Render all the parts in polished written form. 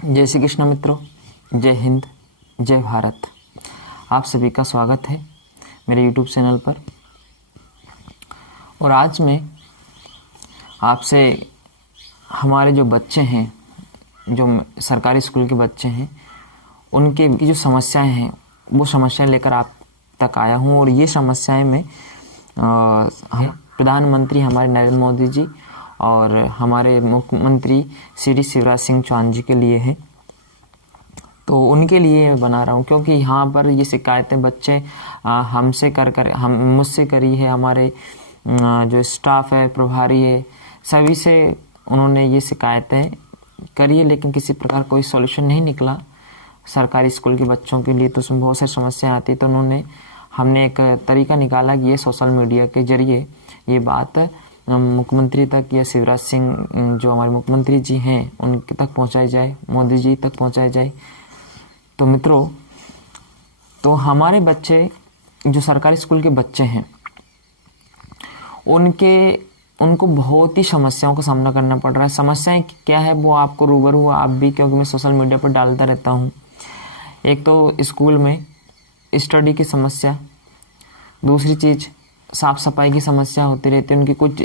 जय श्री कृष्ण मित्रों, जय हिंद, जय भारत। आप सभी का स्वागत है मेरे YouTube चैनल पर। और आज मैं आपसे हमारे जो बच्चे हैं, जो सरकारी स्कूल के बच्चे हैं, उनके की जो समस्याएं हैं वो समस्याएं लेकर आप तक आया हूं। और ये समस्याएं मैं हम प्रधानमंत्री हमारे नरेंद्र मोदी जी और हमारे मुख्यमंत्री श्री शिवराज सिंह चौहान जी के लिए है। तो उनके लिए मैं बना रहा हूँ, क्योंकि यहाँ पर ये शिकायतें बच्चे हमसे हम मुझसे करी है, हमारे जो स्टाफ है, प्रभारी है, सभी से उन्होंने ये शिकायतें करी है, लेकिन किसी प्रकार कोई सॉल्यूशन नहीं निकला सरकारी स्कूल के बच्चों के लिए। तो उसमें बहुत सारी समस्याएं आती। तो हमने एक तरीका निकाला कि ये सोशल मीडिया के जरिए ये बात मुख्यमंत्री तक या शिवराज सिंह जो हमारे मुख्यमंत्री जी हैं उनके तक पहुंचाई जाए, मोदी जी तक पहुंचाई जाए। तो मित्रों, तो हमारे बच्चे जो सरकारी स्कूल के बच्चे हैं उनको बहुत ही समस्याओं का सामना करना पड़ रहा है। समस्याएं क्या है वो आपको रूबरू आप भी, क्योंकि मैं सोशल मीडिया पर डालता रहता हूँ। एक तो स्कूल में स्टडी की समस्या, दूसरी चीज़ साफ सफाई की समस्या होती रहती है। उनकी कुछ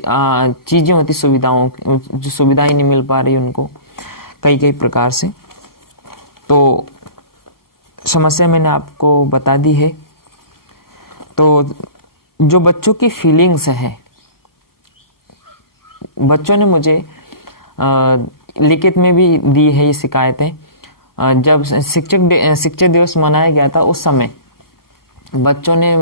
चीज़ें होती, जो सुविधाएं नहीं मिल पा रही उनको कई प्रकार से। तो समस्या मैंने आपको बता दी है। तो जो बच्चों की फीलिंग्स है, बच्चों ने मुझे लिखित में भी दी है ये शिकायतें। जब शिक्षक दिवस मनाया गया था उस समय बच्चों ने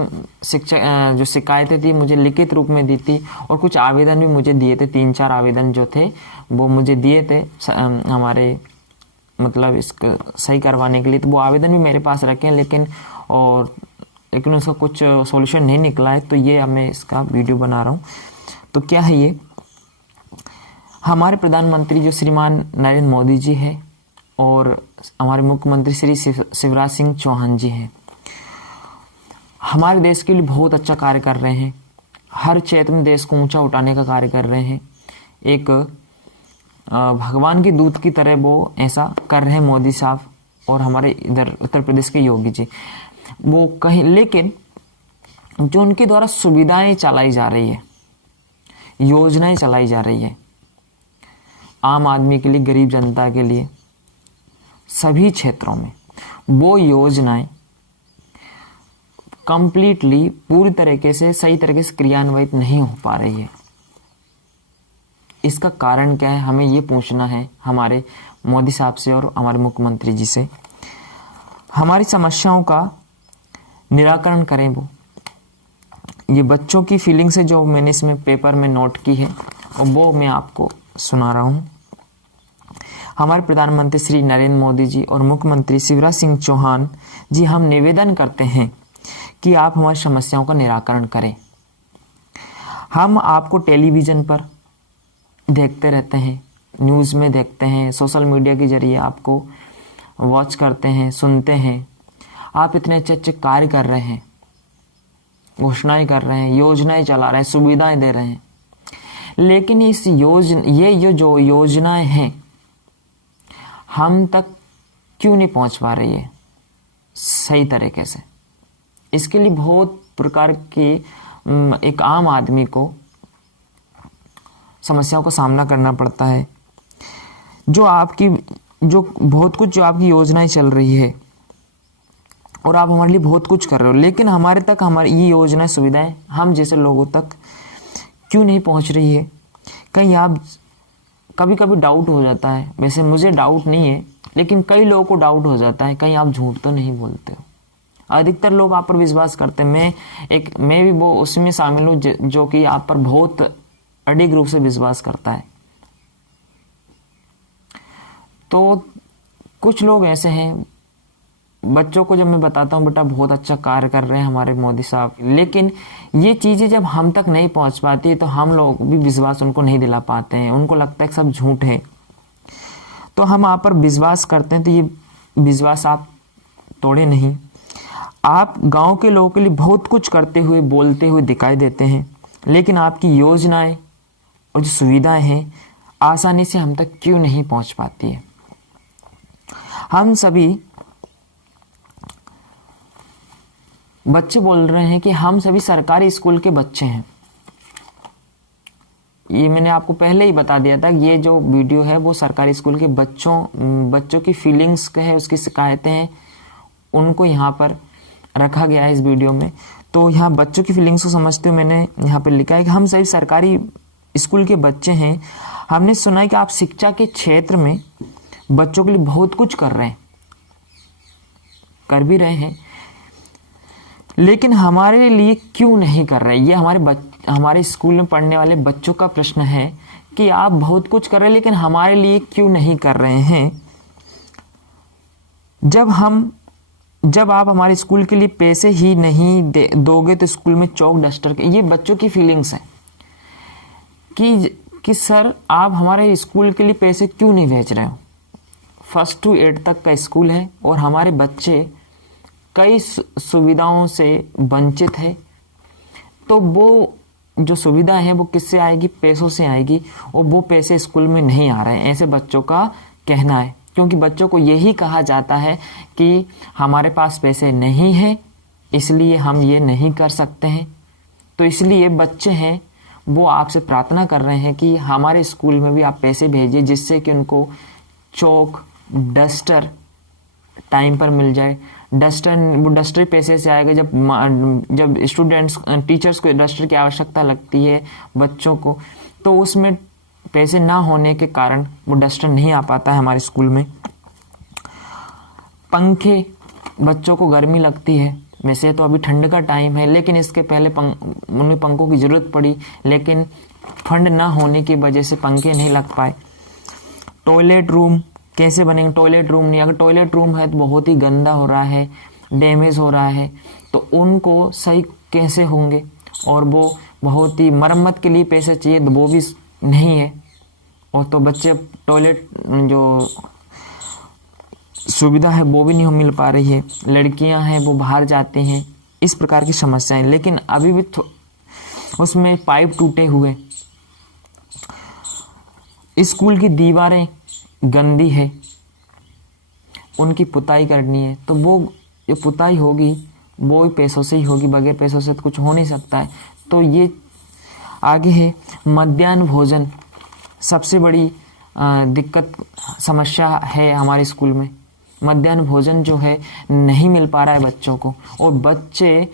जो शिकायतें थी मुझे लिखित रूप में दी थी, और कुछ आवेदन भी मुझे दिए थे। 3-4 आवेदन जो थे वो मुझे दिए थे हमारे मतलब इसको सही करवाने के लिए। तो वो आवेदन भी मेरे पास रखे हैं, लेकिन उसका कुछ सॉल्यूशन नहीं निकला है। तो ये मैं इसका वीडियो बना रहा हूँ। तो क्या है ये, हमारे प्रधानमंत्री जो श्रीमान नरेंद्र मोदी जी हैं और हमारे मुख्यमंत्री श्री शिवराज सिंह चौहान जी हैं, हमारे देश के लिए बहुत अच्छा कार्य कर रहे हैं। हर क्षेत्र में देश को ऊंचा उठाने का कार्य कर रहे हैं। एक भगवान के दूत की तरह वो ऐसा कर रहे हैं मोदी साहब और हमारे इधर उत्तर प्रदेश के योगी जी। वो कहीं, लेकिन जो उनके द्वारा सुविधाएं चलाई जा रही है, योजनाएं चलाई जा रही है आम आदमी के लिए, गरीब जनता के लिए, सभी क्षेत्रों में वो योजनाएं कंप्लीटली पूरी तरीके से सही तरीके से क्रियान्वित नहीं हो पा रही है। इसका कारण क्या है, हमें ये पूछना है हमारे मोदी साहब से और हमारे मुख्यमंत्री जी से। हमारी समस्याओं का निराकरण करें वो। ये बच्चों की फीलिंग से जो मैंने इसमें पेपर में नोट की है और वो मैं आपको सुना रहा हूँ। हमारे प्रधानमंत्री श्री नरेंद्र मोदी जी और मुख्यमंत्री शिवराज सिंह चौहान जी, हम निवेदन करते हैं कि आप हमारी समस्याओं का निराकरण करें। हम आपको टेलीविज़न पर देखते रहते हैं, न्यूज़ में देखते हैं, सोशल मीडिया के जरिए आपको वॉच करते हैं, सुनते हैं। आप इतने अच्छे कार्य कर रहे हैं, घोषणाएं कर रहे हैं, योजनाएं चला रहे हैं, सुविधाएं दे रहे हैं, लेकिन ये जो योजनाएं हैं हम तक क्यों नहीं पहुंच पा रही है सही तरीके से। इसके लिए बहुत प्रकार के एक आम आदमी को समस्याओं का सामना करना पड़ता है। जो बहुत कुछ जो आपकी योजनाएं चल रही है और आप हमारे लिए बहुत कुछ कर रहे हो, लेकिन हमारे तक हमारी ये योजनाएं, सुविधाएं हम जैसे लोगों तक क्यों नहीं पहुंच रही है। कहीं आप कभी डाउट हो जाता है, वैसे मुझे डाउट नहीं है, लेकिन कई लोगों को डाउट हो जाता है, कहीं आप झूठ तो नहीं बोलते हो। अधिकतर लोग आप पर विश्वास करते हैं। मैं भी वो उसमें शामिल हूँ जो कि आप पर बहुत अडिग रूप से विश्वास करता है। तो कुछ लोग ऐसे हैं, बच्चों को जब मैं बताता हूँ बेटा बहुत अच्छा कार्य कर रहे हैं हमारे मोदी साहब, लेकिन ये चीज़ें जब हम तक नहीं पहुँच पाती है तो हम लोग भी विश्वास उनको नहीं दिला पाते हैं। उनको लगता है कि सब झूठ है। तो हम आप पर विश्वास करते हैं, तो ये विश्वास आप तोड़े नहीं। आप गांव के लोगों के लिए बहुत कुछ करते हुए, बोलते हुए दिखाई देते हैं, लेकिन आपकी योजनाएं और जो सुविधाएं हैं आसानी से हम तक क्यों नहीं पहुंच पाती है। हम सभी बच्चे बोल रहे हैं कि हम सभी सरकारी स्कूल के बच्चे हैं। ये मैंने आपको पहले ही बता दिया था कि ये जो वीडियो है वो सरकारी स्कूल के बच्चों की फीलिंग्स का है, उसकी शिकायतें हैं, उनको यहाँ पर रखा गया है इस वीडियो में। तो यहाँ बच्चों की फीलिंग्स को समझते हुए मैंने यहाँ पर लिखा है कि हम सभी सरकारी स्कूल के बच्चे हैं। हमने सुना है कि आप शिक्षा के क्षेत्र में बच्चों के लिए बहुत कुछ कर भी रहे हैं, लेकिन हमारे लिए क्यों नहीं कर रहे? ये हमारे स्कूल में पढ़ने वाले बच्चों का प्रश्न है कि आप बहुत कुछ कर रहे हैं लेकिन हमारे लिए क्यों नहीं कर रहे हैं। जब आप हमारे स्कूल के लिए पैसे ही नहीं दोगे तो स्कूल में चौक डस्टर के, ये बच्चों की फीलिंग्स है कि सर आप हमारे स्कूल के लिए पैसे क्यों नहीं भेज रहे हो। 1st to 8 तक का स्कूल है और हमारे बच्चे कई सुविधाओं से वंचित है, तो वो जो सुविधा है वो किससे आएगी? पैसों से आएगी, और वो पैसे स्कूल में नहीं आ रहे हैं, ऐसे बच्चों का कहना है। क्योंकि बच्चों को यही कहा जाता है कि हमारे पास पैसे नहीं है, इसलिए हम ये नहीं कर सकते हैं। तो इसलिए बच्चे हैं वो आपसे प्रार्थना कर रहे हैं कि हमारे स्कूल में भी आप पैसे भेजिए, जिससे कि उनको चौक डस्टर टाइम पर मिल जाए। वो डस्टर पैसे से आएगा जब स्टूडेंट्स टीचर्स को डस्टर की आवश्यकता लगती है बच्चों को, तो उसमें पैसे ना होने के कारण वो डस्टर नहीं आ पाता है हमारे स्कूल में। पंखे, बच्चों को गर्मी लगती है, वैसे तो अभी ठंड का टाइम है, लेकिन इसके पहले उन्हें पंखों की ज़रूरत पड़ी, लेकिन फंड ना होने की वजह से पंखे नहीं लग पाए। टॉयलेट रूम कैसे बनेंगे? टॉयलेट रूम नहीं, अगर टॉयलेट रूम है तो बहुत ही गंदा हो रहा है, डैमेज हो रहा है, तो उनको सही कैसे होंगे? और वो बहुत ही मरम्मत के लिए पैसे चाहिए, तो वो भी नहीं है। और तो बच्चे टॉयलेट जो सुविधा है वो भी नहीं मिल पा रही है, लड़कियां हैं वो बाहर जाते हैं, इस प्रकार की समस्याएं। लेकिन अभी भी उसमें पाइप टूटे हुए, स्कूल की दीवारें गंदी है, उनकी पुताई करनी है, तो वो जो पुताई होगी वो भी पैसों से ही होगी, बगैर पैसों से तो कुछ हो नहीं सकता है। तो ये आगे है मध्याह्न भोजन, सबसे बड़ी दिक्कत समस्या है हमारे स्कूल में। मध्याह्न भोजन जो है नहीं मिल पा रहा है बच्चों को, और बच्चे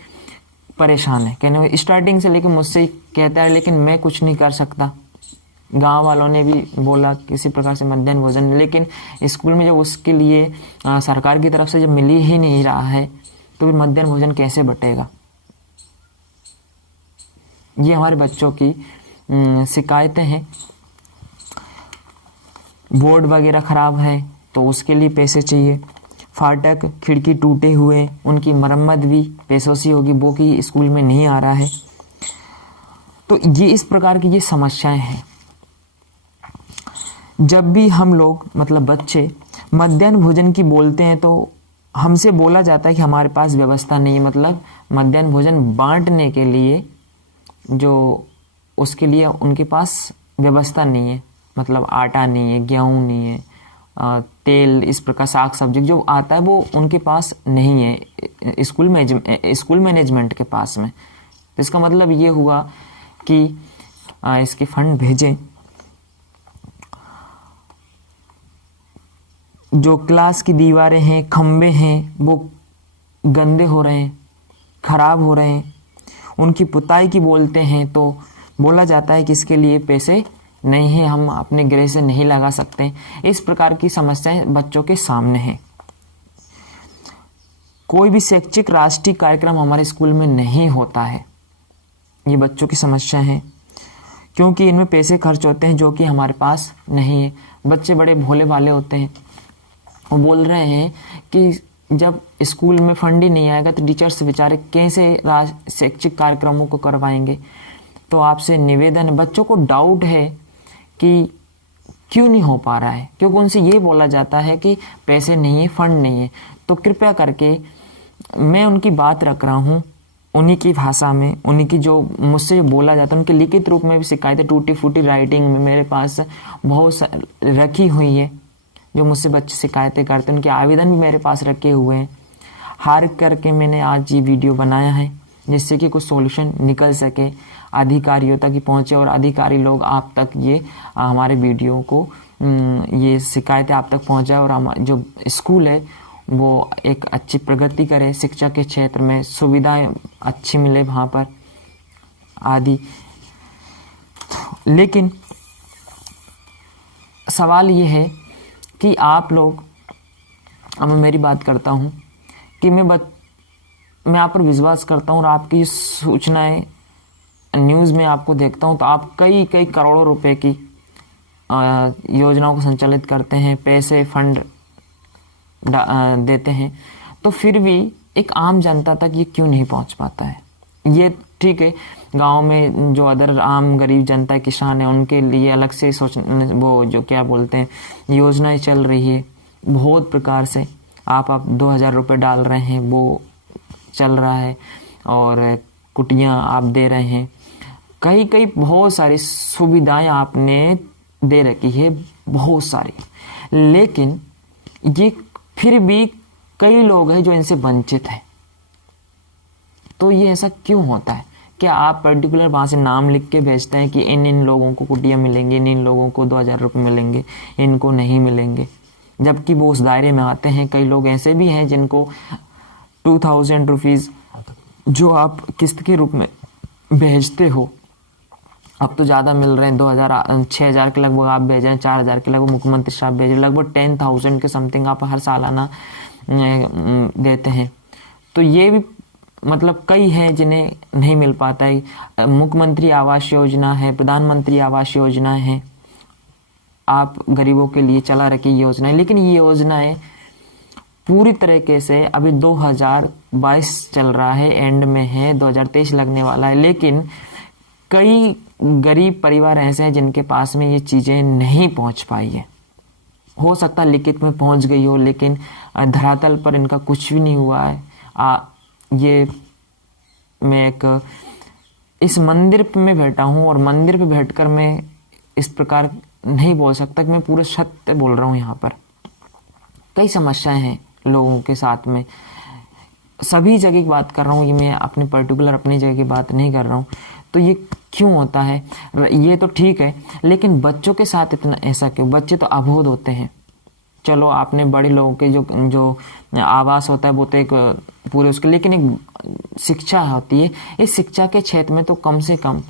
परेशान है। कहने स्टार्टिंग से लेकर मुझसे ही कहता है, लेकिन मैं कुछ नहीं कर सकता। गांव वालों ने भी बोला किसी प्रकार से मध्याह्न भोजन, लेकिन स्कूल में जब उसके लिए सरकार की तरफ से जब मिल ही नहीं रहा है, तो फिर मध्याह्न भोजन कैसे बटेगा? ये हमारे बच्चों की शिकायतें हैं। बोर्ड वगैरह खराब है तो उसके लिए पैसे चाहिए। फाटक, खिड़की टूटे हुए, उनकी मरम्मत भी पैसों से होगी, वो कि स्कूल में नहीं आ रहा है। तो ये इस प्रकार की ये समस्याएं हैं। जब भी हम लोग मतलब बच्चे मध्याह्न भोजन की बोलते हैं तो हमसे बोला जाता है कि हमारे पास व्यवस्था नहीं है, मतलब मध्याह्न भोजन बांटने के लिए जो उसके लिए उनके पास व्यवस्था नहीं है, मतलब आटा नहीं है, गेहूं नहीं है, तेल, इस प्रकार साग सब्जी जो आता है वो उनके पास नहीं है स्कूल मैनेजमेंट के पास में। तो इसका मतलब ये हुआ कि इसके फंड भेजें। जो क्लास की दीवारें हैं, खंबे हैं, वो गंदे हो रहे हैं, खराब हो रहे हैं। उनकी पुताई की बोलते हैं तो बोला जाता है कि इसके लिए पैसे नहीं है, हम अपने गृह से नहीं लगा सकते। इस प्रकार की समस्याएं बच्चों के सामने हैं। कोई भी शैक्षिक राष्ट्रीय कार्यक्रम हमारे स्कूल में नहीं होता है, ये बच्चों की समस्या है, क्योंकि इनमें पैसे खर्च होते हैं जो कि हमारे पास नहीं है। बच्चे बड़े भोले भाले होते हैं, वो बोल रहे हैं कि जब स्कूल में फंड ही नहीं आएगा तो टीचर्स बेचारे कैसे शैक्षिक कार्यक्रमों को करवाएंगे। तो आपसे निवेदन है, बच्चों को डाउट है कि क्यों नहीं हो पा रहा है, क्योंकि उनसे ये बोला जाता है कि पैसे नहीं है, फंड नहीं है। तो कृपया करके मैं उनकी बात रख रहा हूँ उन्हीं की भाषा में, उन्हीं की जो मुझसे जो बोला जाता है, उनके लिखित रूप में भी शिकायतें टूटी फूटी राइटिंग में मेरे पास बहुत रखी हुई है, जो मुझसे बच्चे शिकायतें करते हैं, उनके आवेदन भी मेरे पास रखे हुए हैं। हार करके मैंने आज ये वीडियो बनाया है जिससे कि कुछ सॉल्यूशन निकल सके, अधिकारियों तक ही पहुंचे और अधिकारी लोग आप तक ये हमारे वीडियो को ये शिकायतें आप तक पहुंचाए और हम जो स्कूल है वो एक अच्छी प्रगति करे, शिक्षा के क्षेत्र में सुविधाएं अच्छी मिले वहाँ पर आदि। लेकिन सवाल ये है कि आप लोग, अब मैं मेरी बात करता हूँ कि मैं आप पर विश्वास करता हूँ और आपकी सूचनाएं न्यूज़ में आपको देखता हूँ तो आप कई कई करोड़ों रुपए की योजनाओं को संचालित करते हैं, पैसे फंड देते हैं, तो फिर भी एक आम जनता तक ये क्यों नहीं पहुंच पाता है? ये ठीक है, गांव में जो अदर आम गरीब जनता किसान है उनके लिए अलग से वो जो क्या बोलते हैं योजनाएं चल रही है बहुत प्रकार से। आप 2000 रुपये डाल रहे हैं वो चल रहा है और कुटियां आप दे रहे हैं, कई कई बहुत सारी सुविधाएं आपने दे रखी है बहुत सारी, लेकिन ये फिर भी कई लोग हैं जो इनसे वंचित हैं। तो ये ऐसा क्यों होता है? क्या आप पर्टिकुलर वहाँ से नाम लिख के भेजते हैं कि इन लोगों को कुटिया मिलेंगे, इन लोगों को 2000 रुपये मिलेंगे, इनको नहीं मिलेंगे, जबकि वो उस दायरे में आते हैं। कई लोग ऐसे भी हैं जिनको 2000 रुपीज़ जो आप किस्त के रूप में भेजते हो, अब तो ज़्यादा मिल रहे हैं, 6000 के लगभग आप भेजें, 4000 के लगभग मुख्यमंत्री साहब भेजें, लगभग 10,000 के समथिंग आप हर सालाना देते हैं। तो ये भी मतलब कई हैं जिन्हें नहीं मिल पाता है। मुख्यमंत्री आवास योजना है, प्रधानमंत्री आवास योजना है, आप गरीबों के लिए चला रखी योजना है, लेकिन ये योजनाएं पूरी तरीके से अभी 2022 चल रहा है, एंड में है, 2023 लगने वाला है, लेकिन कई गरीब परिवार ऐसे हैं जिनके पास में ये चीज़ें नहीं पहुंच पाई है। हो सकता है लिखित में पहुंच गई हो, लेकिन धरातल पर इनका कुछ भी नहीं हुआ है। ये मैं एक इस मंदिर पे मैं बैठा हूँ और मंदिर पे बैठकर मैं इस प्रकार नहीं बोल सकता कि मैं पूरे सत्य बोल रहा हूँ। यहाँ पर कई समस्याएं हैं लोगों के साथ में, सभी जगह की बात कर रहा हूँ, ये मैं अपने पर्टिकुलर अपनी जगह की बात नहीं कर रहा हूँ। तो ये क्यों होता है? ये तो ठीक है, लेकिन बच्चों के साथ इतना ऐसा क्यों? बच्चे तो अबोध होते हैं। चलो आपने बड़े लोगों के जो आवास होता है वो तो एक पूरे उसके, लेकिन एक शिक्षा होती है, इस शिक्षा के क्षेत्र में तो कम से कम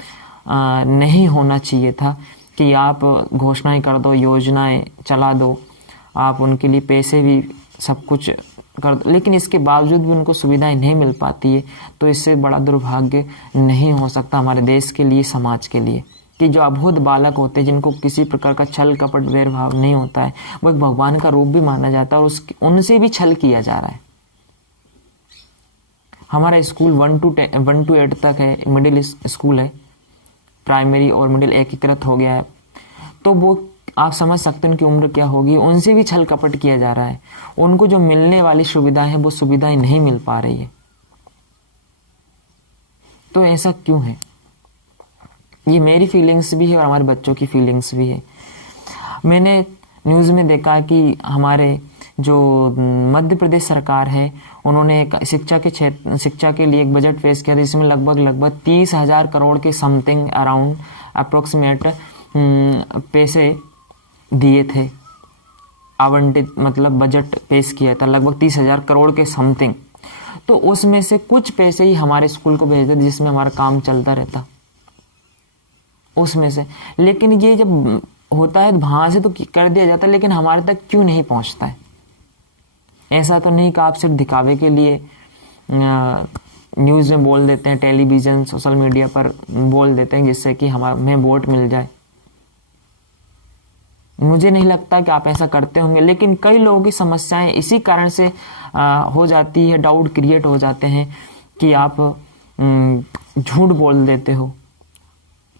नहीं होना चाहिए था कि आप घोषणाएं कर दो, योजनाएं चला दो, आप उनके लिए पैसे भी सब कुछ कर दो, लेकिन इसके बावजूद भी उनको सुविधाएं नहीं मिल पाती है। तो इससे बड़ा दुर्भाग्य नहीं हो सकता हमारे देश के लिए, समाज के लिए, कि जो अबोध बालक होते हैं जिनको किसी प्रकार का छल कपट वैरभाव नहीं होता है, वो एक भगवान का रूप भी माना जाता है और उनसे भी छल किया जा रहा है। हमारा स्कूल 1 to 8 तक है, मिडिल स्कूल है, प्राइमरी और मिडिल एकीकृत हो गया है, तो वो आप समझ सकते हैं उनकी उम्र क्या होगी। उनसे भी छल कपट किया जा रहा है, उनको जो मिलने वाली सुविधाएं हैं वो सुविधाएं नहीं मिल पा रही है। तो ऐसा क्यों है? ये मेरी फीलिंग्स भी है और हमारे बच्चों की फीलिंग्स भी है। मैंने न्यूज़ में देखा कि हमारे जो मध्य प्रदेश सरकार है उन्होंने एक शिक्षा के लिए एक बजट पेश किया था, जिसमें लगभग 30,000 करोड़ के समथिंग अराउंड अप्रोक्सीमेट पैसे दिए थे, आवंटित मतलब बजट पेश किया था लगभग 30,000 करोड़ के समथिंग। तो उसमें से कुछ पैसे ही हमारे स्कूल को भेज देते जिसमें हमारा काम चलता रहता उसमें से। लेकिन ये जब होता है वहां से तो कर दिया जाता है, लेकिन हमारे तक क्यों नहीं पहुंचता है? ऐसा तो नहीं कि आप सिर्फ दिखावे के लिए न्यूज़ में बोल देते हैं, टेलीविज़न सोशल मीडिया पर बोल देते हैं जिससे कि हमें वोट मिल जाए। मुझे नहीं लगता कि आप ऐसा करते होंगे, लेकिन कई लोगों की समस्याएं इसी कारण से हो जाती है, डाउट क्रिएट हो जाते हैं कि आप झूठ बोल देते हो,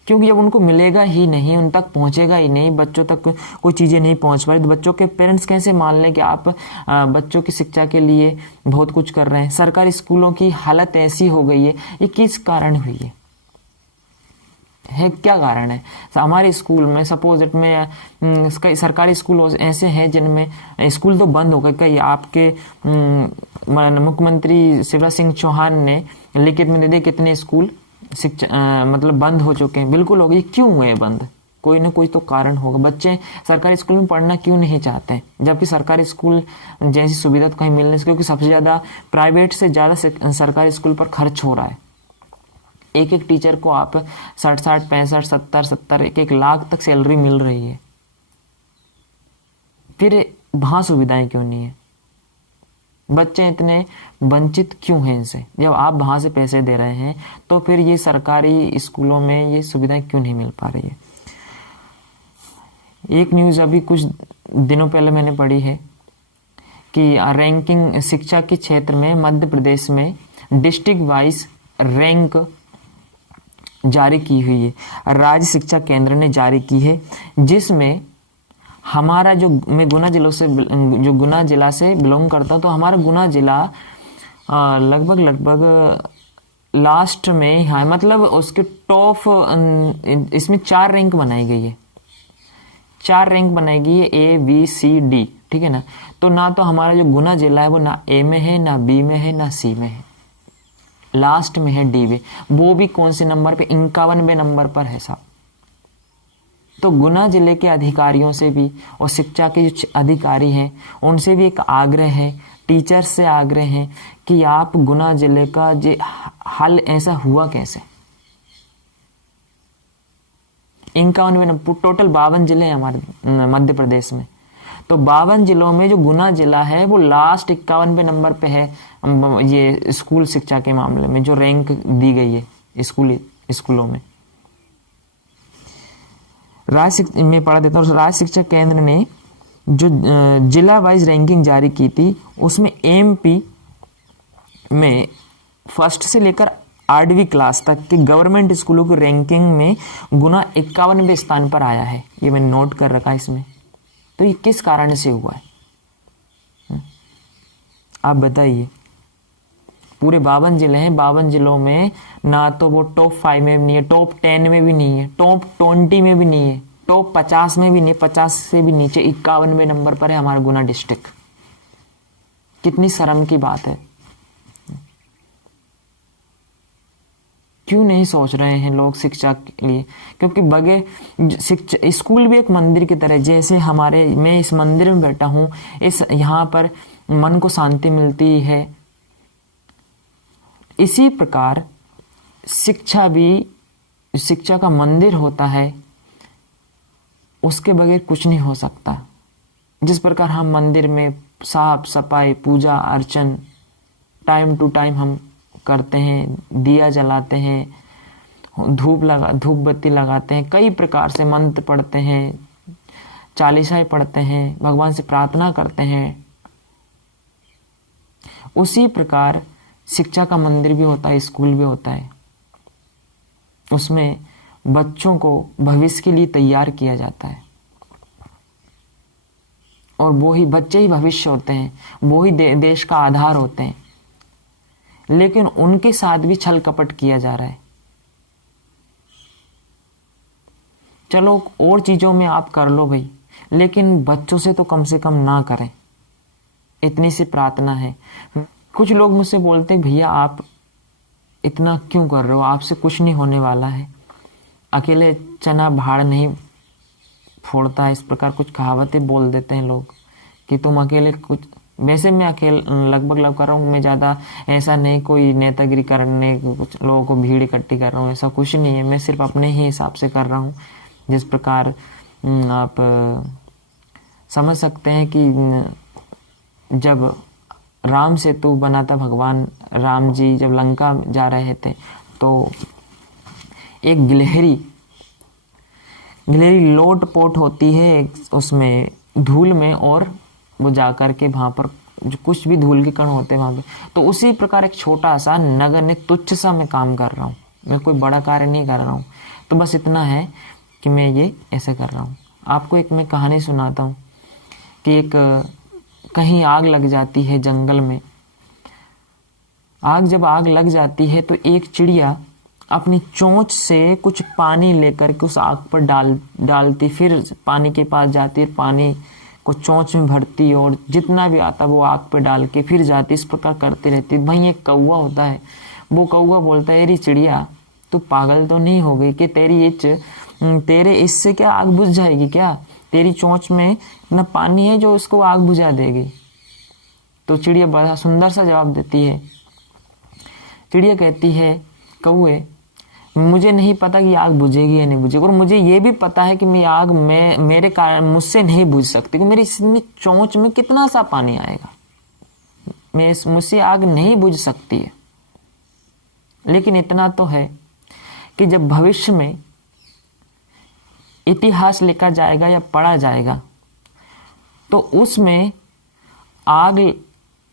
क्योंकि जब उनको मिलेगा ही नहीं, उन तक पहुंचेगा ही नहीं, बच्चों तक कोई चीज़ें नहीं पहुंच पा रही, तो बच्चों के पेरेंट्स कैसे मान लें कि आप बच्चों की शिक्षा के लिए बहुत कुछ कर रहे हैं। सरकारी स्कूलों की हालत ऐसी हो गई है, ये किस कारण हुई है? है, क्या कारण है? हमारे स्कूल में सपोज इट में कई सरकारी स्कूल ऐसे हैं जिनमें स्कूल तो बंद हो गए। कई आपके मुख्यमंत्री शिवराज सिंह चौहान ने लिखित में दे दिए कितने स्कूल शिक्षा मतलब बंद हो चुके हैं। बिल्कुल हो गए। क्यों हुए बंद? कोई ना कोई तो कारण होगा। बच्चे सरकारी स्कूल में पढ़ना क्यों नहीं चाहते हैं, जबकि सरकारी स्कूल जैसी सुविधा तो कहीं मिलने से, क्योंकि सबसे ज़्यादा प्राइवेट से ज़्यादा सरकारी स्कूल पर खर्च हो रहा है। एक एक टीचर को आप 60-60, 65, 70-70, 1-1 लाख तक सैलरी मिल रही है। फिर वहाँ सुविधाएं क्यों नहीं है? बच्चे इतने वंचित क्यों हैं इनसे? जब आप वहाँ से पैसे दे रहे हैं तो फिर ये सरकारी स्कूलों में ये सुविधाएं क्यों नहीं मिल पा रही है? एक न्यूज़ अभी कुछ दिनों पहले मैंने पढ़ी है कि रैंकिंग शिक्षा के क्षेत्र में मध्य प्रदेश में डिस्ट्रिक्ट वाइज रैंक जारी की हुई है। राज्य शिक्षा केंद्र ने जारी की है, जिसमें हमारा जो मैं गुना जिला से बिलोंग करता हूँ, तो हमारा गुना जिला लगभग लास्ट में है। मतलब उसके टॉप इसमें 4 रैंक बनाई गई है। 4 रैंक बनाई गई है, ABCD, ठीक है ना। तो ना तो हमारा जो गुना जिला है वो ना A में है, ना B में है, ना C में है, लास्ट में है D में। वो भी कौन से नंबर पे? 51वें नंबर पर है साहब। तो गुना जिले के अधिकारियों से भी और शिक्षा के जो अधिकारी हैं उनसे भी एक आग्रह है, टीचर से आग्रह है कि आप गुना जिले का जो हल ऐसा हुआ कैसे? 51वें नंबर, टोटल 52 जिले हैं हमारे मध्य प्रदेश में। तो 52 जिलों में जो गुना जिला है वो लास्ट 51वें नंबर पे है ये स्कूल शिक्षा के मामले में जो रैंक दी गई है स्कूलों में। मैं पढ़ा देता हूँ। राज्य शिक्षा केंद्र ने जो जिला वाइज रैंकिंग जारी की थी उसमें MP में फर्स्ट से लेकर 8वीं क्लास तक के गवर्नमेंट स्कूलों की रैंकिंग में गुना 51वें स्थान पर आया है। ये मैंने नोट कर रखा है इसमें। तो ये किस कारण से हुआ है आप बताइए? पूरे 52 जिले हैं, 52 जिलों में ना तो वो टॉप 5 में भी नहीं है, टॉप 10 में भी नहीं है, टॉप 20 में भी नहीं है, टॉप 50 में भी नहीं, 50 से भी नीचे 51वें नंबर पर है हमारा गुना डिस्ट्रिक्ट। कितनी शर्म की बात है। क्यों नहीं सोच रहे हैं लोग शिक्षा के लिए? क्योंकि बगैर शिक्षा, स्कूल भी एक मंदिर की तरह, जैसे मैं इस मंदिर में बैठा हूँ, यहाँ पर मन को शांति मिलती है, इसी प्रकार शिक्षा भी शिक्षा का मंदिर होता है, उसके बगैर कुछ नहीं हो सकता। जिस प्रकार हम मंदिर में साफ सफाई, पूजा अर्चन टाइम टू टाइम हम करते हैं, दिया जलाते हैं, धूप बत्ती लगाते हैं, कई प्रकार से मंत्र पढ़ते हैं, चालीसाएं पढ़ते हैं, भगवान से प्रार्थना करते हैं, उसी प्रकार शिक्षा का मंदिर भी होता है, स्कूल भी होता है। उसमें बच्चों को भविष्य के लिए तैयार किया जाता है और वो ही बच्चे ही भविष्य होते हैं, वो ही देश का आधार होते हैं। लेकिन उनके साथ भी छल कपट किया जा रहा है। चलो और चीजों में आप कर लो भाई, लेकिन बच्चों से तो कम से कम ना करें, इतनी सी प्रार्थना है। कुछ लोग मुझसे बोलते हैं भैया आप इतना क्यों कर रहे हो, आपसे कुछ नहीं होने वाला है, अकेले चना भाड़ नहीं फोड़ता, इस प्रकार कुछ कहावतें बोल देते हैं लोग कि तुम अकेले कुछ। वैसे मैं अकेले लगभग कर रहा हूँ, मैं ज़्यादा ऐसा नहीं कोई नेतागिरी करने, कुछ लोगों को भीड़ इकट्ठी कर रहा हूँ, ऐसा कुछ नहीं है। मैं सिर्फ अपने ही हिसाब से कर रहा हूँ। जिस प्रकार आप समझ सकते हैं कि जब राम सेतु बना था, भगवान राम जी जब लंका जा रहे थे तो एक गिलहरी लोट पोट होती है उसमें धूल में, और वो जाकर के वहाँ पर जो कुछ भी धूल के कण होते हैं वहाँ पे, तो उसी प्रकार एक छोटा सा नगण्य तुच्छ सा मैं काम कर रहा हूँ। मैं कोई बड़ा कार्य नहीं कर रहा हूँ। तो बस इतना है कि मैं ये ऐसा कर रहा हूँ। आपको एक मैं कहानी सुनाता हूँ कि एक कहीं आग लग जाती है जंगल में। जब आग लग जाती है तो एक चिड़िया अपनी चोंच से कुछ पानी लेकर के उस आग पर डालती, फिर पानी के पास जाती, पानी को चोंच में भरती और जितना भी आता वो आग पे डाल के फिर जाती। इस प्रकार करती रहती। भाई एक कौवा होता है, वो कौवा बोलता है, अरे चिड़िया तू पागल तो नहीं हो गई कि तेरे इससे क्या आग बुझ जाएगी क्या? तेरी चोंच में इतना पानी है जो उसको आग बुझा देगी। तो चिड़िया बड़ा सुंदर सा जवाब देती है। चिड़िया कहती है, कौवे मुझे नहीं पता कि आग बुझेगी या नहीं बुझेगी, और मुझे ये भी पता है कि मेरे कारण मुझसे नहीं बुझ सकती, कि मेरी इसमें चोंच में कितना सा पानी आएगा, मुझसे आग नहीं बुझ सकती है। लेकिन इतना तो है कि जब भविष्य में इतिहास लिखा जाएगा या पढ़ा जाएगा तो उसमें आग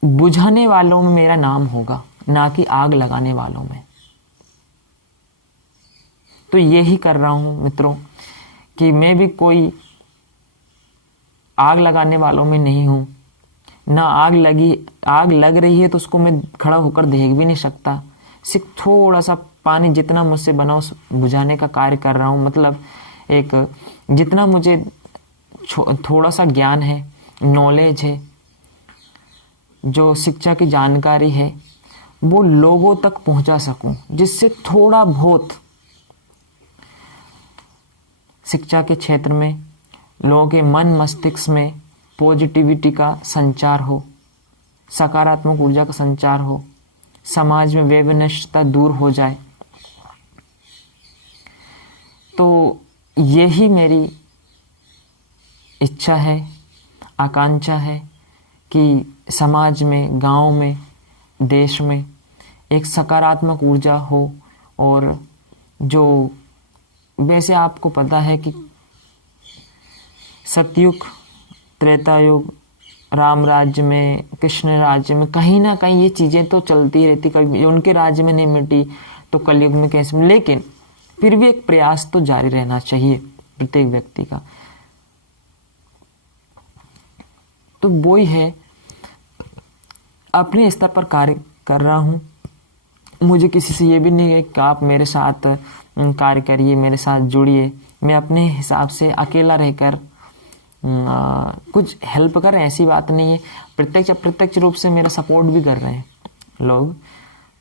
बुझाने वालों में मेरा नाम होगा, ना कि आग लगाने वालों में। तो यही कर रहा हूं मित्रों कि मैं भी कोई आग लगाने वालों में नहीं हूं, ना आग लग रही है तो उसको मैं खड़ा होकर देख भी नहीं सकता। सिर्फ थोड़ा सा पानी जितना मुझसे बना उस बुझाने का कार्य कर रहा हूं। मतलब एक जितना मुझे थोड़ा सा ज्ञान है, नॉलेज है, जो शिक्षा की जानकारी है, वो लोगों तक पहुंचा सकूं, जिससे थोड़ा बहुत शिक्षा के क्षेत्र में लोगों के मन मस्तिष्क में पॉजिटिविटी का संचार हो, सकारात्मक ऊर्जा का संचार हो, समाज में वैमनस्यता दूर हो जाए। तो यही मेरी इच्छा है, आकांक्षा है कि समाज में, गांव में, देश में एक सकारात्मक ऊर्जा हो। और जो वैसे आपको पता है कि सतयुग, त्रेता युग, राम राज्य में, कृष्ण राज्य में कहीं ना कहीं ये चीज़ें तो चलती रहती। कभी उनके राज्य में नहीं मिटी तो कलयुग में कैसे, लेकिन फिर भी एक प्रयास तो जारी रहना चाहिए प्रत्येक व्यक्ति का। तो वो ही है, अपने स्तर पर कार्य कर रहा हूँ। मुझे किसी से ये भी नहीं है कि आप मेरे साथ कार्य करिए, मेरे साथ जुड़िए। मैं अपने हिसाब से अकेला रहकर कुछ हेल्प कर रहे हैं, ऐसी बात नहीं है। प्रत्यक्ष अप्रत्यक्ष रूप से मेरा सपोर्ट भी कर रहे हैं लोग,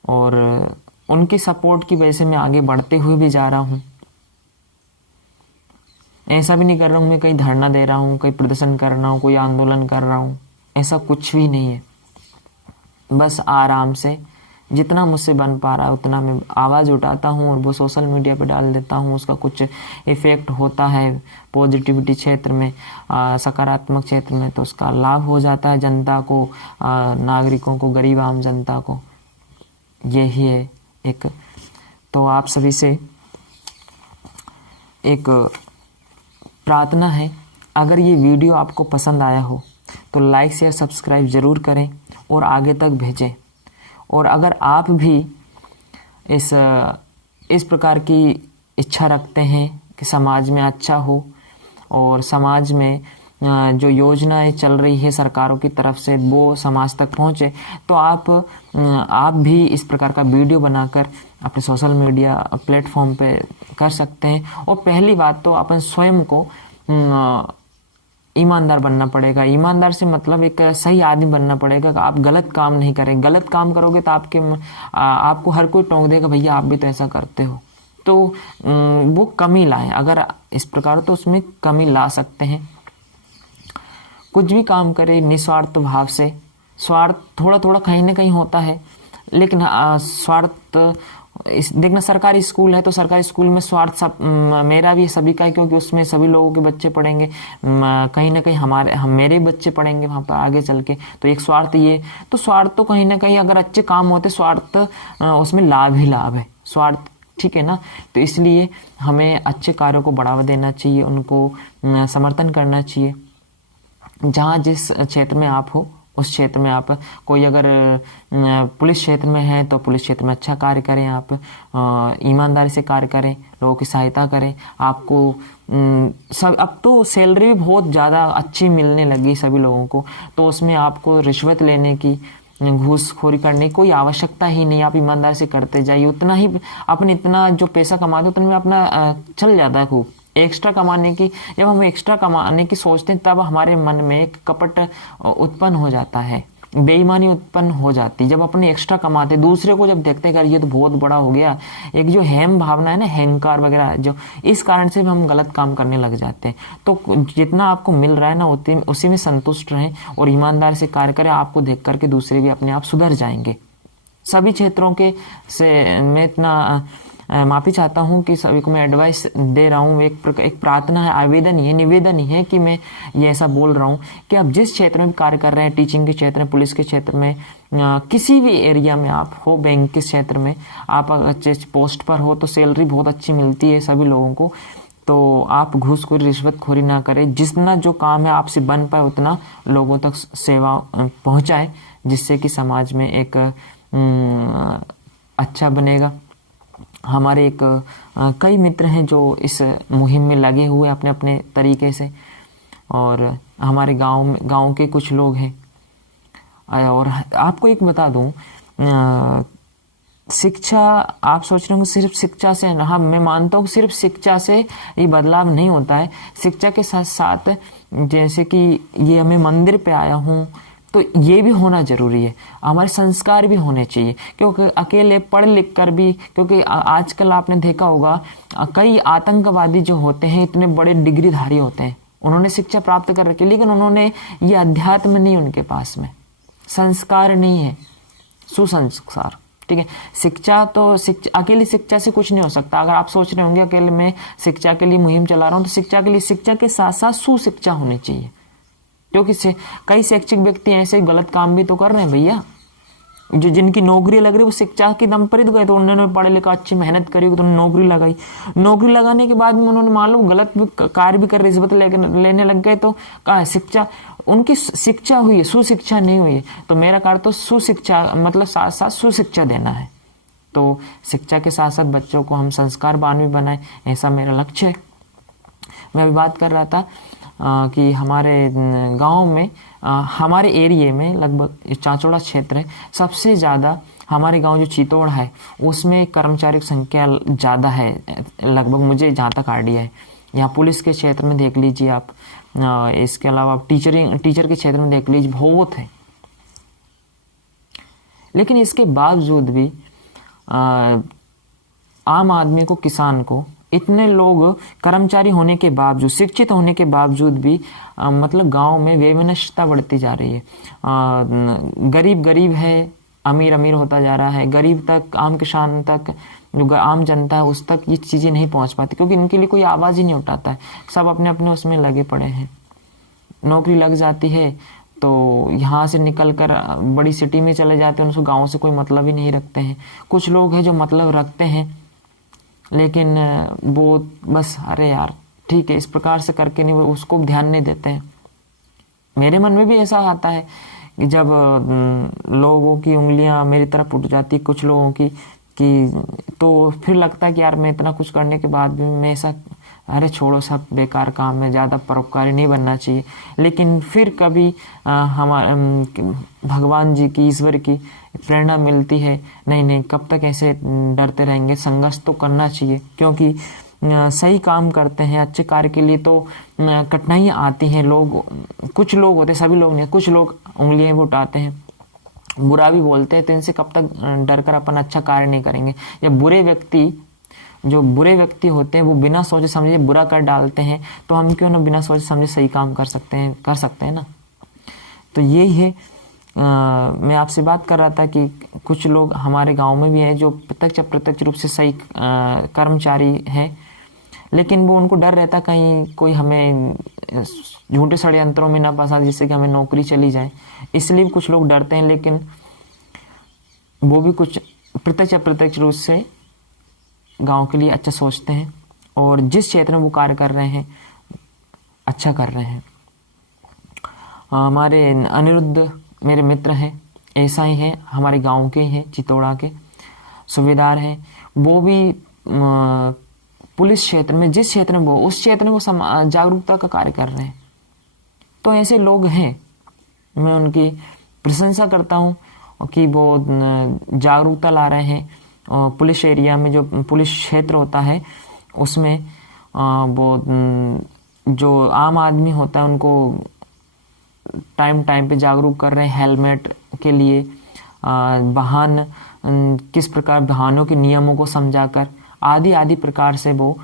और उनकी सपोर्ट की वजह से मैं आगे बढ़ते हुए भी जा रहा हूँ। ऐसा भी नहीं कर रहा हूँ मैं कहीं धरना दे रहा हूँ, कहीं प्रदर्शन कर रहा हूँ, कोई आंदोलन कर रहा हूँ, ऐसा कुछ भी नहीं है। बस आराम से जितना मुझसे बन पा रहा है उतना मैं आवाज़ उठाता हूँ और वो सोशल मीडिया पे डाल देता हूँ। उसका कुछ इफ़ेक्ट होता है पॉजिटिविटी क्षेत्र में, सकारात्मक क्षेत्र में, तो उसका लाभ हो जाता है जनता को, नागरिकों को, गरीब आम जनता को। यही है एक। तो आप सभी से एक प्रार्थना है, अगर ये वीडियो आपको पसंद आया हो तो लाइक शेयर सब्सक्राइब ज़रूर करें और आगे तक भेजें। और अगर आप भी इस प्रकार की इच्छा रखते हैं कि समाज में अच्छा हो और समाज में जो योजनाएं चल रही है सरकारों की तरफ से वो समाज तक पहुंचे, तो आप भी इस प्रकार का वीडियो बनाकर अपने सोशल मीडिया प्लेटफॉर्म पे कर सकते हैं। और पहली बात तो अपन स्वयं को ईमानदार बनना पड़ेगा। ईमानदार से मतलब एक सही आदमी बनना पड़ेगा कि आप गलत काम नहीं करें। गलत काम करोगे तो आपको हर कोई टोक देगा, भैया आप भी तो ऐसा करते हो। तो वो कमी लाएं, अगर इस प्रकार तो उसमें कमी ला सकते हैं। कुछ भी काम करें निस्वार्थ भाव से। स्वार्थ थोड़ा थोड़ा कहीं ना कहीं होता है, लेकिन स्वार्थ देखना, सरकारी स्कूल है तो सरकारी स्कूल में स्वार्थ मेरा भी सभी का है, क्योंकि उसमें सभी लोगों के बच्चे पढ़ेंगे, कहीं ना कहीं मेरे बच्चे पढ़ेंगे वहाँ पर आगे चल के। तो एक स्वार्थ ये, तो स्वार्थ तो कहीं ना कहीं अगर अच्छे काम होते स्वार्थ उसमें लाभ ही लाभ है, स्वार्थ ठीक है ना। तो इसलिए हमें अच्छे कार्यों को बढ़ावा देना चाहिए, उनको समर्थन करना चाहिए। जहाँ जिस क्षेत्र में आप हो उस क्षेत्र में आप, कोई अगर पुलिस क्षेत्र में है तो पुलिस क्षेत्र में अच्छा कार्य करें, आप ईमानदारी से कार्य करें, लोगों की सहायता करें। आपको सब अब तो सैलरी भी बहुत ज़्यादा अच्छी मिलने लगी सभी लोगों को, तो उसमें आपको रिश्वत लेने की घूसखोरी करने की कोई आवश्यकता ही नहीं। आप ईमानदार से करते जाइए, उतना ही अपने इतना जो पैसा कमाते उतने में अपना चल जाता है खूब। एक्स्ट्रा कमाने की, जब हम एक्स्ट्रा कमाने की सोचते हैं तब हमारे मन में एक कपट उत्पन्न हो जाता है, बेईमानी उत्पन्न हो जाती है। जब अपने एक्स्ट्रा कमाते, दूसरे को जब देखते हैं ये तो बहुत बड़ा हो गया, एक जो हेम भावना है ना, अहंकार वगैरह, जो इस कारण से भी हम गलत काम करने लग जाते हैं। तो जितना आपको मिल रहा है ना उसी में संतुष्ट रहें और ईमानदार से कार्य करें। आपको देख करके दूसरे भी अपने आप सुधर जाएंगे। सभी क्षेत्रों के से मैं इतना माफी चाहता हूं कि सभी को मैं एडवाइस दे रहा हूं। एक प्रार्थना है, आवेदन ही है, निवेदन ही है कि मैं ये ऐसा बोल रहा हूं कि आप जिस क्षेत्र में कार्य कर रहे हैं, टीचिंग के क्षेत्र में, पुलिस के क्षेत्र में, किसी भी एरिया में आप हो, बैंक के क्षेत्र में आप अच्छे पोस्ट पर हो तो सैलरी बहुत अच्छी मिलती है सभी लोगों को। तो आप घूसखोरी रिश्वतखोरी ना करें। जितना जो काम है आपसे बन पाए उतना लोगों तक सेवा पहुंचाए, जिससे कि समाज में एक अच्छा बनेगा। हमारे एक कई मित्र हैं जो इस मुहिम में लगे हुए अपने अपने तरीके से, और हमारे गांव के कुछ लोग हैं। और आपको एक बता दूं, शिक्षा, आप सोच रहे होंगे सिर्फ शिक्षा से, हाँ मैं मानता हूँ सिर्फ शिक्षा से ये बदलाव नहीं होता है। शिक्षा के साथ साथ जैसे कि ये हमें मंदिर पे आया हूँ तो ये भी होना जरूरी है, हमारे संस्कार भी होने चाहिए। क्योंकि अकेले पढ़ लिख कर भी, क्योंकि आजकल आपने देखा होगा कई आतंकवादी जो होते हैं इतने बड़े डिग्रीधारी होते हैं, उन्होंने शिक्षा प्राप्त कर रखी लेकिन उन्होंने ये अध्यात्म नहीं, उनके पास में संस्कार नहीं है, सुसंस्कार। ठीक है, शिक्षा तो अकेली शिक्षा से कुछ नहीं हो सकता। अगर आप सोच रहे होंगे अकेले मैं शिक्षा के लिए मुहिम चला रहा हूं, तो शिक्षा के लिए शिक्षा के साथ साथ सुशिक्षा होनी चाहिए। क्योंकि कई शैक्षिक व्यक्ति ऐसे गलत काम भी तो कर रहे हैं भैया, जो जिनकी नौकरी लग रही है वो शिक्षा के दम पर ही तो गए। तो उन्होंने पढ़े लिखा अच्छी मेहनत करी तो उन्होंने नौकरी लगाई, नौकरी लगाने के बाद में उन्होंने मान लो गलत कार्य भी कर रिश्वत लेने लग गए, तो कहा शिक्षा, उनकी शिक्षा हुई है, सुशिक्षा नहीं हुई है। तो मेरा कार्य तो सुशिक्षा मतलब साथ साथ सुशिक्षा देना है। तो शिक्षा के साथ साथ बच्चों को हम संस्कारवान भी बनाए, ऐसा मेरा लक्ष्य है। मैं अभी बात कर रहा था कि हमारे गांव में, हमारे एरिया में लगभग चाचौड़ा क्षेत्र है, सबसे ज़्यादा हमारे गांव जो चितौड़ है उसमें कर्मचारियों की संख्या ज़्यादा है, लगभग मुझे जहाँ तक आइडिया है। यहाँ पुलिस के क्षेत्र में देख लीजिए आप, इसके अलावा आप टीचर के क्षेत्र में देख लीजिए, बहुत है। लेकिन इसके बावजूद भी आम आदमी को, किसान को, इतने लोग कर्मचारी होने के बावजूद, शिक्षित होने के बावजूद भी मतलब गांव में वैमनस्यता बढ़ती जा रही है। गरीब गरीब है, अमीर अमीर होता जा रहा है, गरीब तक, आम किसान तक, जो आम जनता है उस तक ये चीज़ें नहीं पहुंच पाती, क्योंकि इनके लिए कोई आवाज़ ही नहीं उठाता है। सब अपने अपने उसमें लगे पड़े हैं। नौकरी लग जाती है तो यहाँ से निकल कर बड़ी सिटी में चले जाते हैं, उनको गाँव से कोई मतलब ही नहीं रखते हैं। कुछ लोग हैं जो मतलब रखते हैं, लेकिन वो बस अरे यार ठीक है इस प्रकार से करके नहीं, वो उसको ध्यान नहीं देते हैं। मेरे मन में भी ऐसा आता है कि जब लोगों की उंगलियां मेरी तरफ उठ जाती, कुछ लोगों की, तो फिर लगता है कि यार मैं इतना कुछ करने के बाद भी मैं ऐसा, अरे छोड़ो सब बेकार काम है, ज़्यादा परोपकारी नहीं बनना चाहिए। लेकिन फिर कभी हमारे भगवान जी की, ईश्वर की प्रेरणा मिलती है, नहीं कब तक ऐसे डरते रहेंगे, संघर्ष तो करना चाहिए। क्योंकि सही काम करते हैं, अच्छे कार्य के लिए तो कठिनाइयाँ आती हैं। कुछ लोग होते, सभी लोग नहीं, कुछ लोग उंगलियां भी उठाते हैं, बुरा भी बोलते हैं, तो इनसे कब तक डर कर अपन अच्छा कार्य नहीं करेंगे। या जो बुरे व्यक्ति होते हैं वो बिना सोचे समझे बुरा कर डालते हैं, तो हम क्यों ना बिना सोचे समझे सही काम कर सकते हैं ना। तो यही है, मैं आपसे बात कर रहा था कि कुछ लोग हमारे गांव में भी हैं जो प्रत्यक्ष रूप से सही कर्मचारी हैं, लेकिन वो, उनको डर रहता कहीं कोई हमें झूठे षड्यंत्रों में ना फंसा, जिससे कि हमें नौकरी चली जाए, इसलिए कुछ लोग डरते हैं। लेकिन वो भी कुछ प्रत्यक्ष रूप से गांव के लिए अच्छा सोचते हैं, और जिस क्षेत्र में वो कार्य कर रहे हैं अच्छा कर रहे हैं। हमारे अनिरुद्ध मेरे मित्र हैं, ऐसा ही है, हमारे गांव के हैं, चितौड़ा के सूबेदार हैं। वो भी पुलिस क्षेत्र में, जिस क्षेत्र में वो, उस क्षेत्र में वो जागरूकता का कार्य कर रहे हैं। तो ऐसे लोग हैं, मैं उनकी प्रशंसा करता हूँ कि वो जागरूकता ला रहे हैं। पुलिस एरिया में जो पुलिस क्षेत्र होता है उसमें वो जो आम आदमी होता है उनको टाइम टाइम पे जागरूक कर रहे हैं को के लिए। वाहन किस प्रकार वाहनों के नियमों को समझाकर आदि आदि प्रकार से वो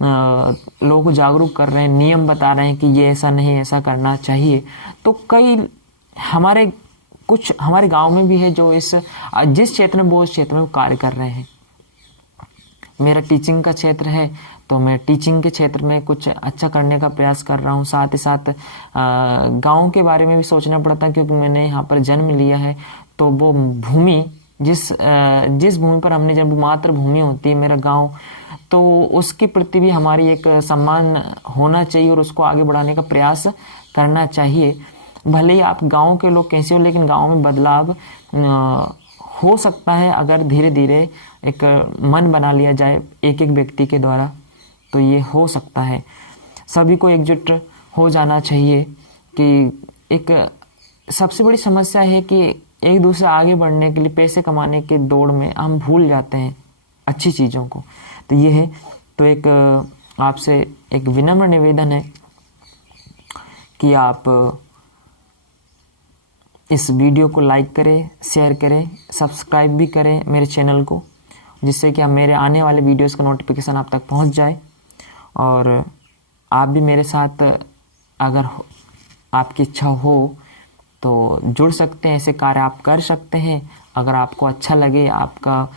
लोगों को जागरूक कर रहे हैं, नियम बता रहे हैं कि ये ऐसा नहीं, ऐसा करना चाहिए। तो कई हमारे गांव में भी है जो जिस क्षेत्र में वो उस क्षेत्र में कार्य कर रहे हैं। मेरा टीचिंग का क्षेत्र है तो मैं टीचिंग के क्षेत्र में कुछ अच्छा करने का प्रयास कर रहा हूँ। साथ ही साथ गांव के बारे में भी सोचना पड़ता है, क्योंकि मैंने यहाँ पर जन्म लिया है। तो वो भूमि जिस भूमि पर हमने जब मातृभूमि होती है मेरा गांव, तो उसके प्रति भी हमारी एक सम्मान होना चाहिए और उसको आगे बढ़ाने का प्रयास करना चाहिए। भले ही आप गांव के लोग कैसे हो, लेकिन गांव में बदलाव हो सकता है अगर धीरे धीरे एक मन बना लिया जाए एक एक व्यक्ति के द्वारा, तो ये हो सकता है। सभी को एकजुट हो जाना चाहिए कि एक सबसे बड़ी समस्या है कि एक दूसरे आगे बढ़ने के लिए पैसे कमाने के दौड़ में हम भूल जाते हैं अच्छी चीज़ों को। तो ये है। तो एक आपसे एक विनम्र निवेदन है कि आप इस वीडियो को लाइक करें, शेयर करें, सब्सक्राइब भी करें मेरे चैनल को, जिससे कि मेरे आने वाले वीडियोस का नोटिफिकेशन आप तक पहुंच जाए। और आप भी मेरे साथ अगर आपकी इच्छा हो तो जुड़ सकते हैं, ऐसे कार्य आप कर सकते हैं। अगर आपको अच्छा लगे, आपका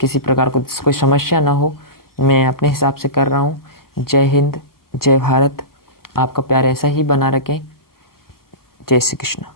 किसी प्रकार को कोई समस्या ना हो, मैं अपने हिसाब से कर रहा हूँ। जय हिंद, जय भारत। आपका प्यार ऐसा ही बना रखें। जय श्री कृष्ण।